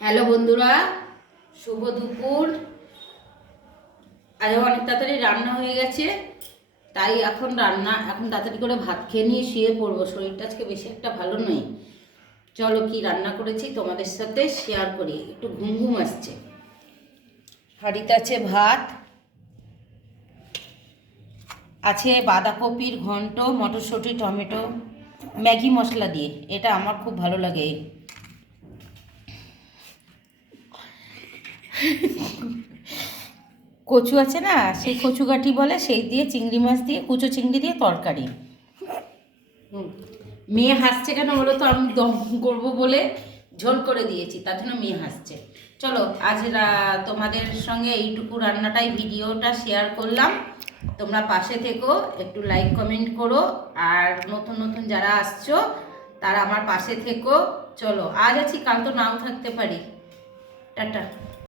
Hello বন্ধুরা, শুভ দুপুর। আজ অনেক তাড়াতাড়ি রান্না হয়ে গেছে, তাই এখন তাড়াতাড়ি করে ভাত খেয়ে নিয়ে শুয়ে পড়বো। শরীরটা আজকে বেশি একটা ভালো নয়। চলো কি রান্না করেছি তোমাদের সাথে শেয়ার করি। একটু ঘুম ঘুম আসছে। হাঁড়িতে আছে ভাত, আছে বাঁধাকপির ঘন্ট, মটরশুঁটি, টমেটো, ম্যাগি মশলা দিয়ে। এটা আমার খুব ভালো লাগে। কচু আছে না, সেই কচু গাঠি বলে, সেই দিয়ে চিংড়ি মাছ দিয়ে, কুচো চিংড়ি দিয়ে তরকারি। মেয়ে হাসছে কেন বলো তো? আমি দম করবো বলে ঝোল করে দিয়েছি, তার জন্য মেয়ে হাসছে। চলো আজ তোমাদের সঙ্গে এইটুকু রান্নাটাই ভিডিওটা শেয়ার করলাম। তোমরা পাশে থেকো, একটু লাইক কমেন্ট করো, আর নতুন নতুন যারা আসছো তারা আমার পাশে থেকো। চলো আজ আছি, কাল তো নাও থাকতে পারি। টাটা।